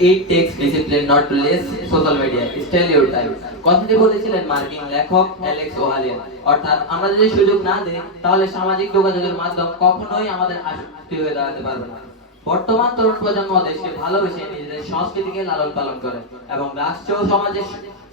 It takes discipline not to less social media. Still your time. কথাটি বলেছিলেন মার্কিন লেখক অ্যালেক্স ওহালিয়ান। অর্থাৎ আমরা যদি সুযোগ না দিই তাহলে সামাজিক যোগাযোগের মাধ্যম কখনোই আমাদের আসক্তি হয়ে দাঁড়াতে পারবে না। বর্তমান তরুণ প্রজন্ম দেশকে ভালোবেসে নিজেদের সংস্কৃতিকে লালন পালন করে এবং রাষ্ট্র ও সমাজে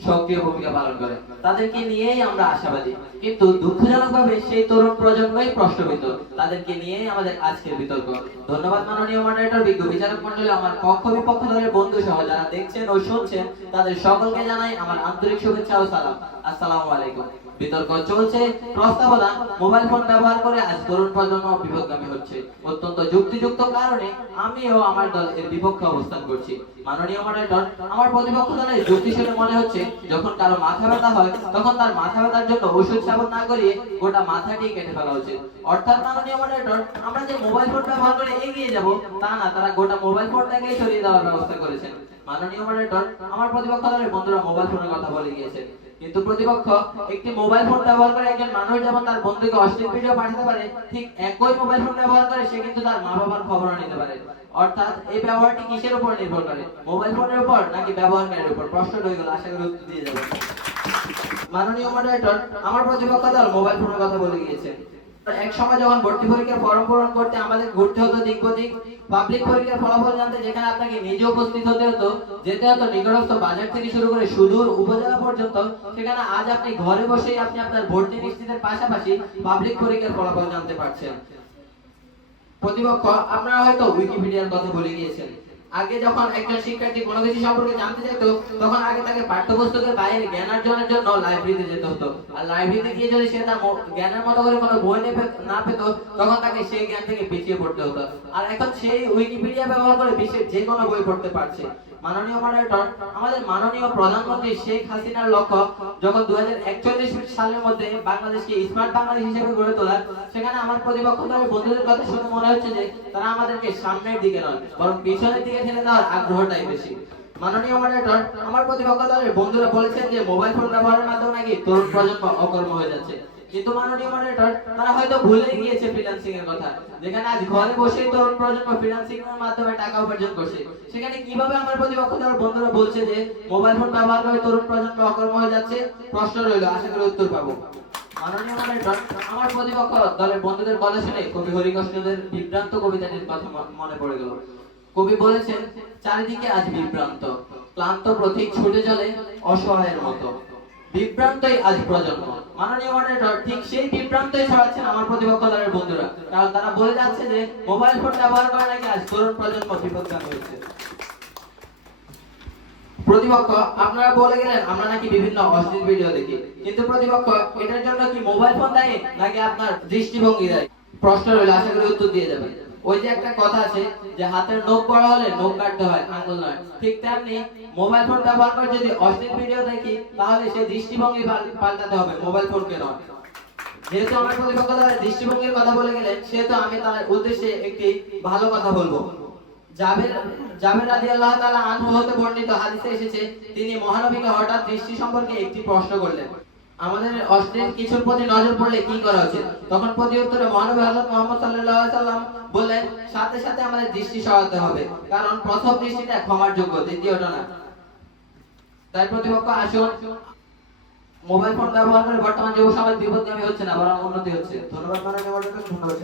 সক্রিয় ভূমিকা পালন করে। তাদেরকে নিয়েই আমরা আশাবাদী, কিন্তু দুঃখজনকভাবে সেই তরুণ প্রজন্মই প্রশ্নবিদ্ধ। তাদেরকে নিয়েই আমাদের আজকের বিতর্ক। ধন্যবাদ মাননীয় মডারেটর, বিজ্ঞ বিচারক মণ্ডলী, আমার পক্ষ বিপক্ষ দলের বন্ধু সহ যারা দেখছেন ও শুনছেন তাদের সকলকে জানাই আমার আন্তরিক শুভেচ্ছা ও সালাম। আসসালামু আলাইকুম। বিতর্ক চলছে প্রস্তাবনা মোবাইল ফোন ব্যবহার করে আজ তরুণ প্রজন্ম বিপথগামী হচ্ছে। অত্যন্ত যুক্তিযুক্ত কারণে আমি ও আমার দল এর বিপক্ষে অবস্থান করছি। মাননীয় মডারেটর, আমার প্রতিপক্ষ দলের যুক্তি শুনে মনে হচ্ছে যখন কারো মাথা ব্যথা হয় তখন তার মাথা ব্যথার জন্য ওষুধ সেবন না করিয়ে গোটা মাথাটি কেটে ফেলা উচিত। অর্থাৎ মাননীয় মডারেটর, আমরা যে মোবাইল ফোন ব্যবহার করে এগিয়ে যাব তা না, তারা গোটা মোবাইল ফোনটাকেই সরিয়ে দেওয়ার ব্যবস্থা করেছেন। মাননীয় মডারেটর, আমার প্রতিপক্ষ দলের বন্ধুরা মোবাইল ফোনের কথা বলে গিয়েছে, কিন্তু প্রতিপক্ষ একটি মোবাইল ফোন ব্যবহার করে একজন মানুষ যেমন তার বন্ধুকে অশ্লীল ভিডিও পাঠাতে পারে, ঠিক একই মোবাইল ফোন ব্যবহার করে সে কিন্তু তার মা বাবার খবর নিতে পারে। অর্থাৎ এই ব্যবহারটি কিসের উপর নির্ভর করে, মোবাইল ফোনের উপর নাকি ব্যবহারকারীর উপর? প্রশ্ন রয়ে গেল, আশা করি উত্তর দিয়ে যাবেন। মাননীয় মডারেটর, আমার প্রতিপক্ষ দল মোবাইল ফোনের কথা বলে গিয়েছে। এক সময় যখন ভর্তি পরীক্ষার ফর্ম পূরণ করতে আমাদের ঘুরতে হতো দিক প্রদিক, পাবলিক পরীক্ষার ফলাফল জানতে যেখানে আপনাকে নিজে উপস্থিত হতে হতো, যেতে হতো নিকটস্থ বাজার থেকে শুরু করে সুদূর উপজেলা পর্যন্ত, সেখানে আজ আপনি ঘরে বসেই আপনি আপনার ভর্তি নিশ্চিতের পাশাপাশি পাবলিক পরীক্ষার ফলাফল জানতে পারছেন। প্রতিপক্ষ, আপনারা হয়তো উইকিপিডিয়ার কথা বলে গিয়েছেন। আগে যখন একজন শিক্ষার্থী কোনো কিছু সম্পর্কে জানতে চাইত তখন আগে তাকে পাঠ্যপুস্তকের বাইরে জ্ঞান অর্জনের জন্য লাইব্রেরিতে যেতে হতো, আর লাইব্রেরিতে গিয়ে যদি সে তার জ্ঞানের মতো করে কোনো বই না পেত তখন তাকে সেই জ্ঞান থেকে পিছিয়ে পড়তে হতো। আর এখন সেই উইকিপিডিয়া ব্যবহার করে বিশ্বের যে কোনো বই পড়তে পারছে। মাননীয় মডারেটর, আমাদের মাননীয় প্রধানমন্ত্রী শেখ হাসিনার লক্ষ্য যখন 2041 সালের মধ্যে বাংলাদেশকে স্মার্ট বাংলাদেশ হিসেবে গড়ে তোলা, সেখানে আমার প্রতিপক্ষ দলের বন্ধুদের কথা শুনে মনে হচ্ছে যে তারা আমাদেরকে সামনের দিকে নয় বরং পিছনের দিকে ঠেলে দেওয়ার আগ্রহটাই বেশি। মাননীয় মডারেটর, আমার প্রতিপক্ষ দলের বন্ধুরা বলেছেন যে মোবাইল ফোন ব্যবহারের মাধ্যমে নাকি তরুণ প্রজন্ম অকর্ম হয়ে যাচ্ছে, কিন্তু মাননীয় মডারেটর, তারা হয়তো ভুলে গিয়েছে ফ্রিল্যান্সিং এর কথা। যেখানে আজ ঘরে বসেই তরুণ প্রজন্ম ফ্রিল্যান্সিং এর মাধ্যমে টাকা উপার্জন করছে, সেখানে কিভাবে আমার প্রতিপক্ষ দলের বন্ধুরা বলছে যে মোবাইল ফোন ব্যবহার করে তরুণ প্রজন্ম অকর্ম হয়ে যাচ্ছে? প্রশ্ন রইল, আশা করি উত্তর পাবো। মাননীয় মডারেটর, আমার প্রতিপক্ষ দলের বন্ধুদের কথা শুনে কবি হরিকৃষ্ণদের বিভ্রান্ত কবিতাটির কথা মনে পড়ে গেল। কবি বলেছেন, চারিদিকে আজ বিভ্রান্ত, ক্লান্ত প্রতীক ছুটে চলে অসহায়ের মতো, বিভ্রান্তই আজ প্রজন্ম। মাননীয় মডারেটর, ঠিক সেই বিভ্রান্তই ছড়াচ্ছেন আমার প্রতিপক্ষ দলের বন্ধুরা, কারণ তারা বলে যাচ্ছে যে মোবাইল ফোন ব্যবহার করে নাকি আজ তরুণ প্রজন্ম বিপথগামী হচ্ছে। প্রতিপক্ষ, আপনারা বলে গেলেন আমরা নাকি বিভিন্ন অশ্লীল ভিডিও দেখি, কিন্তু প্রতিপক্ষ, এটার জন্য কি মোবাইল ফোন দায়ী নাকি আপনার দৃষ্টিভঙ্গি দায়ী? প্রশ্ন রইল, আশা করি উত্তর দিয়ে যাবেন। ওই যে একটা কথা আছে যে হাতের নখ বড় হলে নখ কাটতে হয়, আঙ্গুল নয়, ঠিক তেমনি মোবাইল ফোন ব্যবহার করে যদি অশ্লীল ভিডিও দেখি তাহলে সেই দৃষ্টিভঙ্গি পাল্টাতে হবে, মোবাইল ফোনকে নয়। যেহেতু আমার প্রতিপক্ষ দলের দৃষ্টিভঙ্গির কথা বলে গেলেন, সেহেতু আমি তার উদ্দেশ্যে একটি ভালো কথা বলবো। জাবের রাদিয়াল্লাহু তাআলা আনহু হতে বর্ণিত হাদিসে এসেছে, তিনি মহানবীকে হঠাৎ দৃষ্টি সম্পর্কে একটি প্রশ্ন করলেন, আমাদের অশ্লীল কিছুর প্রতি নজর পড়লে কি করা উচিত? তখন প্রতি উত্তরে মহানবী হযরত মুহাম্মদ সাল্লাল্লাহু আলাইহি সাল্লাম বললেন, সাথে সাথে আমাদের দৃষ্টি সরাতে হবে, কারণ প্রথম দৃষ্টিটা ক্ষমার যোগ্য, দ্বিতীয়টা না। তাই প্রতিপক্ষ, আসুন, মোবাইল ফোন ব্যবহার করে বর্তমান যুব সমাজ বিপথগামী হচ্ছে না, বরং উন্নতি হচ্ছে। ধন্যবাদ মাননীয় মডারেটর, ধন্যবাদ।